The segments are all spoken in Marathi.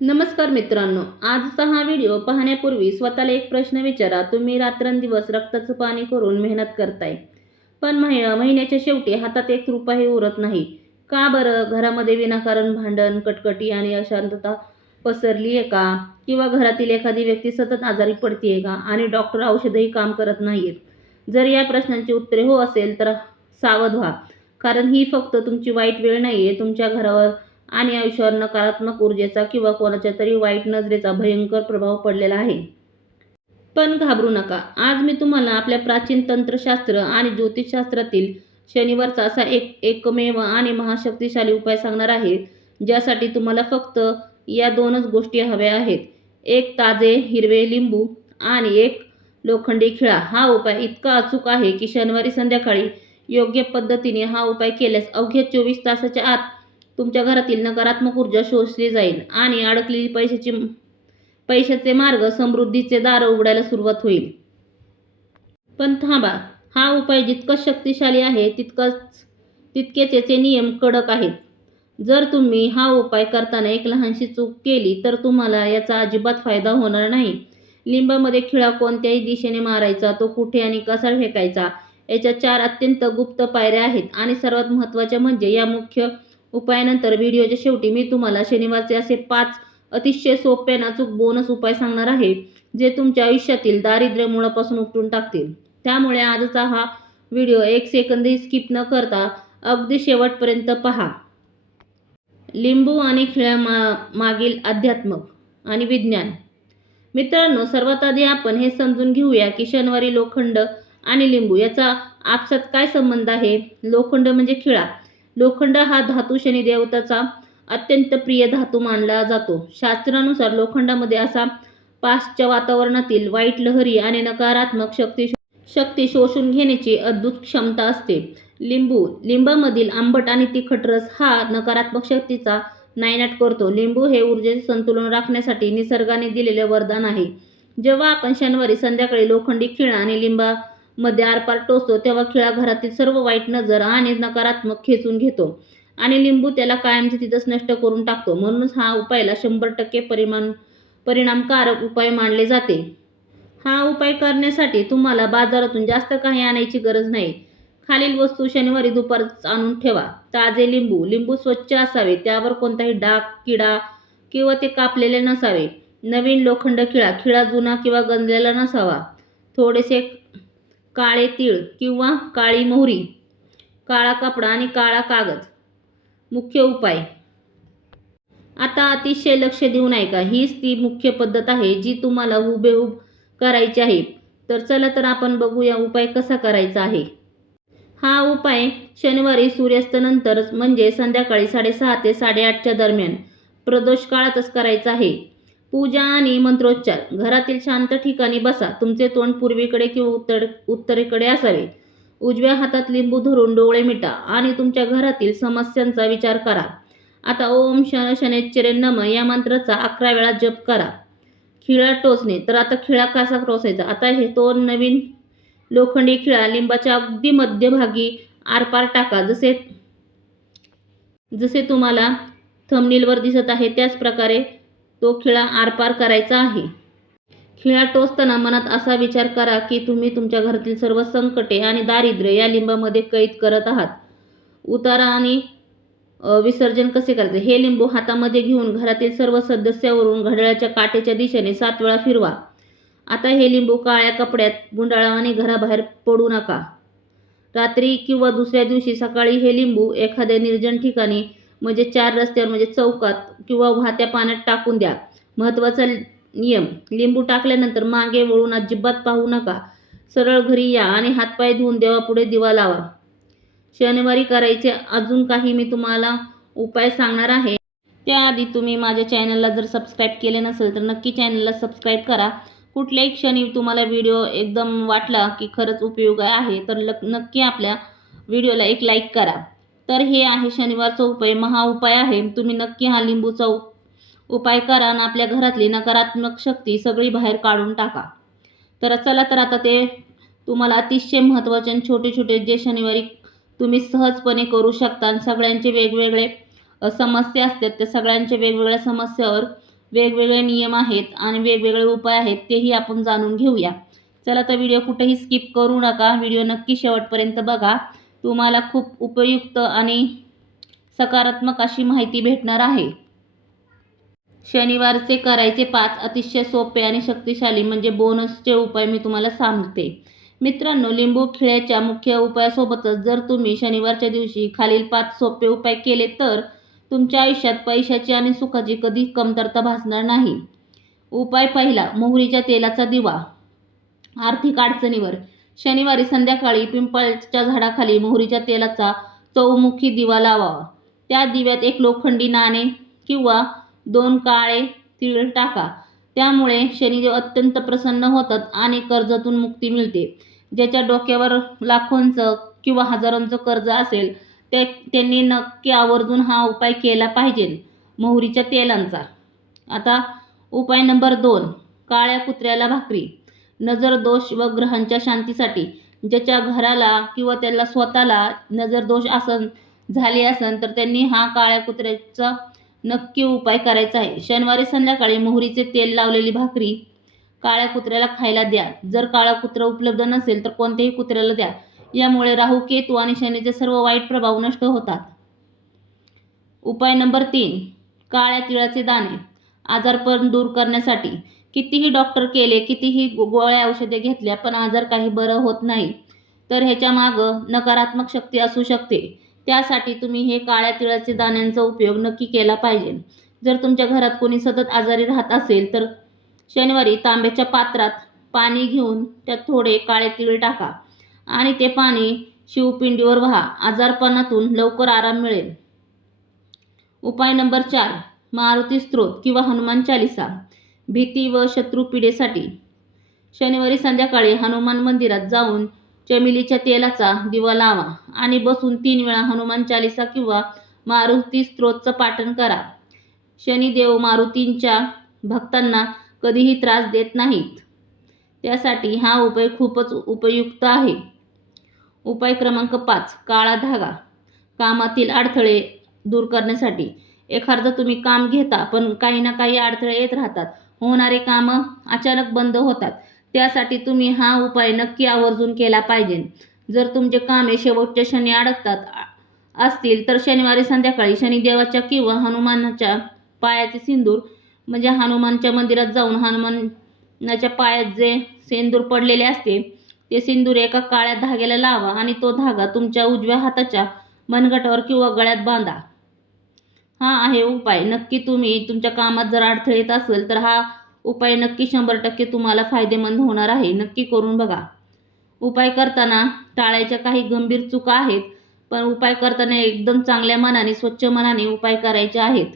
नमस्कार मित्रांनो, आजचा हा व्हिडिओ पाहण्यापूर्वी स्वतःला एक प्रश्न विचारा. तुम्ही रात्रंदिवस रक्ताचं पाणी करून मेहनत करताय, पण महिन्याच्या शेवटी हातात एक रुपयाही उरत नाही. का बरं? घरामध्ये विनाकारण भांडण, कटकटी आणि अशांतता पसरली आहे का? किंवा घरातील एखादी व्यक्ती सतत आजारी पडतीये का? आणि डॉक्टर औषधही काम करत नाहीयेत? जर या प्रश्नांची उत्तरे हो असेल तर सावध व्हा, कारण ही फक्त तुमची वाईट वेळ नाहीये, तुमच्या घरावर आणि आयुष्यावर नकारात्मक ऊर्जेचा किंवा कोणाच्या तरी वाईट नजरेचा भयंकर प्रभाव पडलेला आहे. पण घाबरू नका. आज मी तुम्हाला आपल्या प्राचीन तंत्रशास्त्र आणि ज्योतिषशास्त्रातील शनिवारचा असा एकमेव आणि महाशक्तिशाली उपाय सांगणार आहे, ज्यासाठी तुम्हाला फक्त या दोनच गोष्टी हव्या आहेत. एक ताजे हिरवे लिंबू आणि एक लोखंडी खिळा. हा उपाय इतका अचूक आहे की शनिवारी संध्याकाळी योग्य पद्धतीने हा उपाय केल्यास अवघ्या 24 तासाच्या आत तुमच्या घरातील नकारात्मक ऊर्जा शोषली जाईल आणि अडकलेली पैशाचे मार्ग, समृद्धीचे दार उघडायला सुरुवात होईल. पण थांबा, हा उपाय जितका शक्तिशाली आहे तितकेच याचे नियम कडक आहेत. जर तुम्ही हा उपाय करताना एक लहानशी चूक केली तर तुम्हाला याचा अजिबात फायदा होणार नाही. लिंबामध्ये खिळा कोणत्याही दिशेने मारायचा, तो कुठे आणि कसा फेकायचा, याच्या 4 अत्यंत गुप्त पायऱ्या आहेत. आणि सर्वात महत्त्वाचे म्हणजे या मुख्य उपायानंतर व्हिडिओच्या शेवटी मी तुम्हाला शनिवारचे असे 5 अतिशय सोपे नाजूक बोनस उपाय सांगणार आहे, जे तुमच्या आयुष्यातील दारिद्र्य मुळापासून उपटून टाकतील. त्यामुळे आजचा हा व्हिडिओ एक सेकंदही स्किप न करता अगदी शेवटपर्यंत पहा. लिंबू आणि खिळा मागील अध्यात्म आणि विज्ञान. मित्रांनो, सर्वात आधी आपण हे समजून घेऊया की शनिवारी लोखंड आणि लिंबू याचा आपसात काय संबंध आहे. लोखंड म्हणजे खिळा. लोखंड हा धातू शनिदेवताचा अत्यंत प्रिय धातू मानला जातो. शास्त्रानुसार लोखंडामध्ये असा पाचच्या वातावरणातील वाईट लहरी आणि नकारात्मक शक्ती शोषून घेण्याची अद्भुत क्षमता असते. लिंबामधील आंबट आणि तिखट रस हा नकारात्मक शक्तीचा नायनाट करतो. लिंबू हे ऊर्जेचे संतुलन राखण्यासाठी निसर्गाने दिलेले वरदान आहे. जेव्हा आपण शनिवारी संध्याकाळी लोखंडी खिळा आणि लिंबामध्ये आरपार टोचतो, तेव्हा खिळा घरातील सर्व वाईट नजर आणि नकारात्मक खेचून घेतो आणि लिंबू त्याला कायमचे तिथंच नष्ट करून टाकतो. म्हणूनच हा उपायाला 100% परिणामकारक उपाय मानले जाते. हा उपाय करण्यासाठी तुम्हाला बाजारातून जास्त काही आणायची गरज नाही. खालील वस्तू शनिवारी दुपारच आणून ठेवा. ताजे लिंबू. लिंबू स्वच्छ असावे, त्यावर कोणताही डाग, किडा किंवा ते कापलेले नसावे. नवीन लोखंड खिळा. खिळा जुना किंवा गंजलेला नसावा. थोडेसे काळे तीळ किंवा काळी मोहरी, काळा कपडा आणि काळा कागद. मुख्य उपाय. आता अतिशय लक्ष देऊन ऐका. हीच ती मुख्य पद्धत आहे जी तुम्हाला हुबेहूब करायची आहे. तर चला तर आपण बघूया उपाय कसा करायचा आहे. हा उपाय शनिवारी सूर्यास्तानंतरच, म्हणजे संध्याकाळी 6:30 ते 8:30च्या दरम्यान प्रदोष काळातच करायचा आहे. पूजा आणि मंत्रोच्चार. घरातील शांत ठिकाणी बसा. तुमचे तोंड पूर्वेकडे किंवा उत्तरेकडे असावे. उजव्या हातात लिंबू धरून डोळे मिटा आणि तुमच्या घरातील समस्यांचा विचार करा. आता ओम शनैश्चर्य नम या मंत्राचा 11 वेळा जप करा. खिळा टोचणे. तर आता खिळा कसा टोचायचा? आता तो नवीन लोखंडी खिळा लिंबाच्या अगदी मध्यभागी आरपार टाका. जसे तुम्हाला थंबनेलवर दिसत आहे त्याच प्रकारे तो खिळा आरपार करायचा आहे. खिळा टोचताना मनात असा विचार करा की तुम्ही तुमच्या घरातील सर्व संकटे आणि दारिद्र्य या लिंबामध्ये कैद करत आहात. उतारा आणि विसर्जन कसे करायचे? हे लिंबू हातामध्ये घेऊन घरातील सर्व सदस्यावरून घड्याळाच्या काट्याच्या दिशेने 7 वेळा फिरवा. आता हे लिंबू काळ्या कपड्यात गुंडाळा आणि घराबाहेर पडू नका. रात्री किंवा दुसऱ्या दिवशी सकाळी हे लिंबू एखाद्या निर्जन ठिकाणी, म्हणजे 4 रस्त्यावर, म्हणजे चौकात किंवा वाहत्या पाण्यात टाकून द्या. महत्त्वाचा नियम. लिंबू टाकल्यानंतर मागे वळून अजिबात पाहू नका. सरळ घरी या आणि हातपाय धुवून देवापुढे दिवा लावा. शनिवारी करायचे अजून काही मी तुम्हाला उपाय सांगणार आहे. त्याआधी तुम्ही माझ्या चॅनलला जर सबस्क्राईब केले नसेल तर नक्की चॅनलला सबस्क्राईब करा. कुठल्याही क्षणी तुम्हाला व्हिडिओ एकदम वाटला की खरंच उपयोग आहे तर नक्की आपल्या व्हिडिओला एक लाईक करा. तर हे आहे शनिवारचा उपाय, महाउपाय आहे. तुम्ही नक्की हा लिंबूचा उपाय करा आणि आपल्या घरातली नकारात्मक शक्ती सगळी बाहेर काढून टाका. तर चला तर आता ते तुम्हाला अतिशय महत्त्वाचे आणि छोटे छोटे जे शनिवारी तुम्ही सहजपणे करू शकता. आणि सगळ्यांचे वेगवेगळे समस्या असतात, त्या सगळ्यांच्या वेगवेगळ्या समस्यावर वेगवेगळे नियम आहेत आणि वेगवेगळे उपाय आहेत तेही आपण जाणून घेऊया. चला तर व्हिडिओ कुठेही स्किप करू नका. व्हिडिओ नक्की शेवटपर्यंत बघा. तुम्हाला खूप उपयुक्त आणि सकारात्मक अशी माहिती भेटणार आहे. शनिवारचे करायचे 5 अतिशय सोपे आणि शक्तिशाली म्हणजे बोनसचे उपाय मी तुम्हाला सांगते. मित्रांनो, लिंबू खिळ्याच्या मुख्य उपायासोबतच जर तुम्ही शनिवारच्या दिवशी खालील 5 सोपे उपाय केले तर तुमच्या आयुष्यात पैशाची आणि सुखाची कधी कमतरता भासणार नाही. उपाय पहिला, मोहरीच्या तेलाचा दिवा. आर्थिक अडचणीवर शनिवारी संध्याकाळी पिंपळाच्या झाडाखाली मोहरीच्या तेलाचा चौमुखी दिवा लावावा. त्या दिव्यात एक लोखंडी नाणे किंवा 2 काळे तीळ टाका. त्यामुळे शनिदेव अत्यंत प्रसन्न होतात आणि कर्जातून मुक्ती मिळते. ज्याच्या डोक्यावर लाखोंचं किंवा हजारोंचं कर्ज असेल त्यांनी नक्की आवर्जून हा उपाय केला पाहिजे मोहरीच्या तेलांचा. आता उपाय नंबर 2, काळ्या कुत्र्याला भाकरी. नजर दोष व ग्रहांच्या शांतीसाठी ज्याच्या घराला किंवा त्याला स्वतःला नजर दोष झाले असन तर त्यांनी हा काळ्या कुत्र्याचा नक्की उपाय करायचा आहे. शनिवारी संध्याकाळी मोहरीचे तेल लावलेली भाकरी काळ्या कुत्र्याला खायला द्या. जर काळा कुत्रा उपलब्ध नसेल तर कोणत्याही कुत्र्याला द्या. यामुळे राहू, केतू आणि शनीचे सर्व वाईट प्रभाव नष्ट होतात. उपाय नंबर 3, काळ्या तिळाचे दाणे. आजारपण दूर करण्यासाठी कितीही डॉक्टर केले, कितीही गोळ्या औषधे घेतल्या पण आजार काही बरं होत नाही तर ह्याच्या मागं नकारात्मक शक्ती असू शकते. त्यासाठी तुम्ही हे काळ्या तिळाचे दाण्यांचा उपयोग नक्की केला पाहिजे. जर तुमच्या घरात कोणी सतत आजारी राहत असेल तर शनिवारी तांब्याच्या पात्रात पाणी घेऊन त्यात थोडे काळे तीळ टाका आणि ते पाणी शिवपिंडीवर वाहा. आजारपणातून लवकर आराम मिळेल. उपाय नंबर 4, मारुती स्तोत्र किंवा हनुमान चालीसा. भीती व शत्रुपीडेसाठी शनिवारी संध्याकाळी हनुमान मंदिरात जाऊन चमेलीच्या तेलाचा दिवा लावा आणि बसून 3 वेळा हनुमान चालीसा किंवा मारुती स्तोत्राचं पाठण करा. शनिदेव मारुतींच्या भक्तांना कधीही त्रास देत नाहीत. त्यासाठी हा उपाय खूपच उपयुक्त आहे. उपाय क्रमांक 5, काळा धागा. कामातील अडथळे दूर करण्यासाठी एखादं तुम्ही काम घेता पण काही ना काही अडथळे येत राहतात. होणारे कामं अचानक बंद होतात. त्यासाठी तुम्ही हा उपाय नक्की आवर्जून केला पाहिजे. जर तुमचे कामे शेवटच्या क्षणी अडकतात असतील तर शनिवारी संध्याकाळी शनिदेवाच्या किंवा हनुमानाच्या पायाचे सिंदूर म्हणजे हनुमानच्या मंदिरात जाऊन हनुमानाच्या पायात जे सिंदूर पडलेले असते ते सिंदूर एका काळ्या धाग्याला लावा आणि तो धागा तुमच्या उजव्या हाताच्या मनगटावर किंवा गळ्यात बांधा. हा आहे उपाय. नक्की तुम्ही तुमच्या कामात जर अडथळे येत असेल तर हा उपाय नक्की 100% तुम्हाला फायदेमंद होणार आहे. नक्की करून बघा. उपाय करताना टाळायच्या काही गंभीर चुका आहेत पण उपाय करताना एकदम चांगल्या मनाने, स्वच्छ मनाने उपाय करायचे आहेत.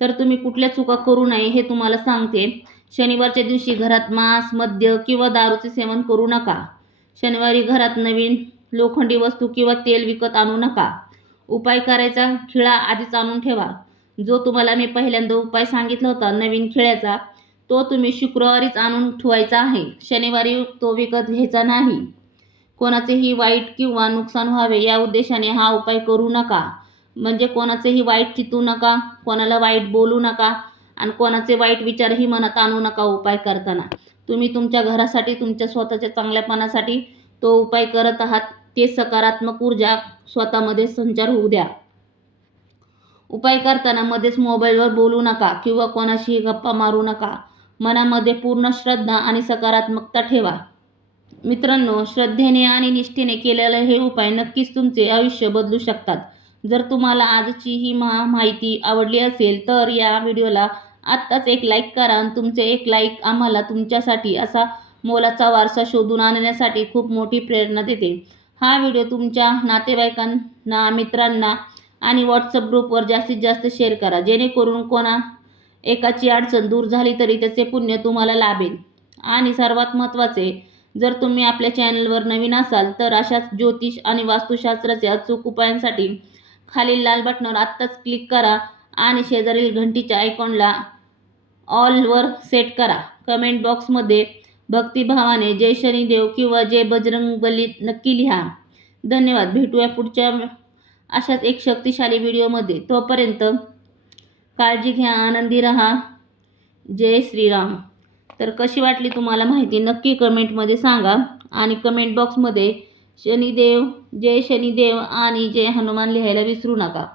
तर तुम्ही कुठल्या चुका करू नये हे तुम्हाला सांगते. शनिवारच्या दिवशी घरात मांस, मद्य किंवा दारूचे सेवन करू नका. शनिवारी घरात नवीन लोखंडी वस्तू किंवा तेल विकत आणू नका. उपाय करायचा खिळा आधीच आणून ठेवा. जो तुम्हाला मी पहिल्यांदा उपाय सांगितला होता नवीन खिळ्याचा तो तुम्ही शुक्रवारीच आणून ठेवायचा आहे. शनिवारी तो विकत घ्यायचा नाही. कोणाचेही वाईट किंवा नुकसान व्हावे या उद्देशाने हा उपाय करू नका. म्हणजे कोणाचेही वाईट चितू नका, कोणाला वाईट बोलू नका आणि कोणाचे वाईट विचारही मनात आणू नका. उपाय करताना तुम्ही तुमच्या घरासाठी, तुमच्या स्वतःच्या चांगल्यापणासाठी तो उपाय करत आहात. ते सकारात्मक ऊर्जा स्वतःमध्ये संचार होऊ द्या. उपाय करताना मध्येच मोबाईलवर बोलू नका किंवा कोणाशीही गप्पा मारू नका. मनामध्ये पूर्ण श्रद्धा आणि सकारात्मकता ठेवा. मित्रांनो, श्रद्धेने आणि निष्ठेने केलेले हे उपाय नक्कीच तुमचे आयुष्य बदलू शकतात. जर तुम्हाला आजची ही माहिती आवडली असेल तर या व्हिडिओला आत्ताच एक लाईक करा. तुमचे एक लाईक आम्हाला तुमच्यासाठी असा मोलाचा वारसा शोधून आणण्यासाठी खूप मोठी प्रेरणा देते. हा व्हिडिओ तुमच्या नातेवाईकांना, मित्रांना आणि व्हॉट्सअप ग्रुपवर जास्तीत जास्त शेअर करा. जेणेकरून कोणा एकाची अडचण दूर झाली तरी त्याचे पुण्य तुम्हाला लाभेल. आणि सर्वात महत्त्वाचे, जर तुम्ही आपल्या चॅनलवर नवीन असाल तर अशाच ज्योतिष आणि वास्तुशास्त्राच्या अचूक उपायांसाठी खालील लाल बटनावर आत्ताच क्लिक करा आणि शेजारील घंटीच्या आयकॉनला ऑलवर सेट करा. कमेंट बॉक्समध्ये भक्तिभावाने जय शनिदेव किंवा जय बजरंगबली नक्की लिहा. धन्यवाद. भेटूया पुढच्या अशाच एक शक्तिशाली व्हिडिओमध्ये. तोपर्यंत काळजी घ्या, आनंदी रहा. जय श्रीराम. तर कशी वाटली तुम्हाला माहिती नक्की कमेंटमध्ये सांगा आणि कमेंट बॉक्समध्ये शनिदेव, जय शनिदेव आणि जय हनुमान लिहायला विसरू नका.